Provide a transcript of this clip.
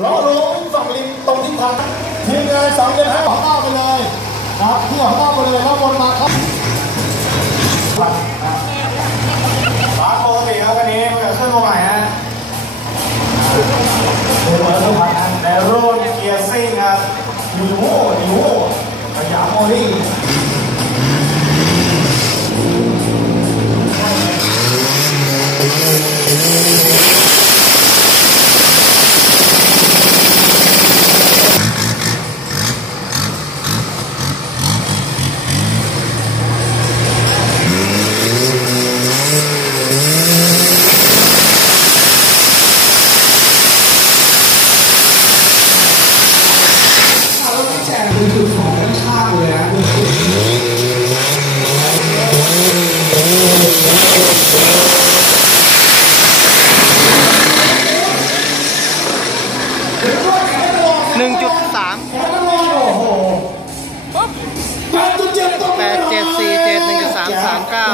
เรารู้ฝั่งริมตรงทิศทางทีมงานสองเดือนห้าของเก้าไปเลยครับที่ของเก้าไปเลยแล้วบนมาครับร้านปกติครับวันนี้เกิดขึ้นมาใหม่ฮะเป็นเหมือนสุพรรณนะในรุ่นเกียร์ซิ่งครับนิโม่นิโม่สยามโมลี่ เราไม่แจกคือจุดของทั้งชาติเลยนะ หนึ่งจุดสามโอ้โหแปดจุดเจ็ดต้องแปดเจ็ดสี่เจ็ดหนึ่งจุดสามสามเก้า